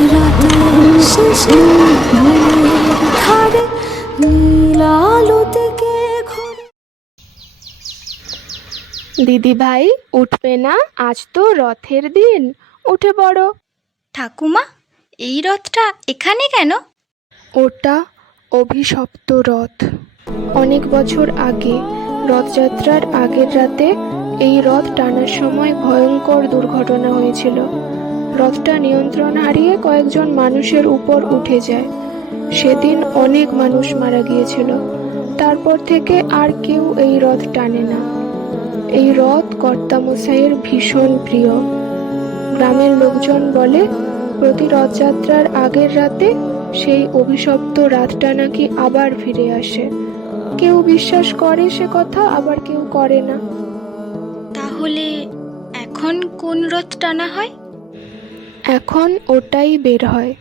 রাতের শেষে বনের ধারে নীল আলো থেকে ঘুরে। দিদি ভাই, উঠবে না? আজ তো রথের দিন, উঠে পড়ো। ঠাকুমা, এই রথটা এখানে কেন? ওটা অভিশপ্ত রথ। অনেক বছর আগে, রথযাত্রার আগের রাতে এই রথ টানার সময় ভয়ঙ্কর দুর্ঘটনা হয়েছিল। রথটা নিয়ন্ত্রণ হারিয়ে কয়েকজন মানুষের উপর উঠে যায়। সেদিন অনেক মানুষ মারা গিয়েছিল। তারপর থেকে আর কেউ এই রথ টানে না। এই রথ কর্তামশাইয়ের ভীষণ প্রিয়। গ্রামের লোকজন বলে, প্রতি রথযাত্রার আগের রাতে সেই অভিশপ্ত রাতটা নাকি আবার ফিরে আসে। কেউ বিশ্বাস করে সে কথা, আবার কেউ করে না। তাহলে এখন কোন রথ টানা হয়? এখন ওটাই বের হয়।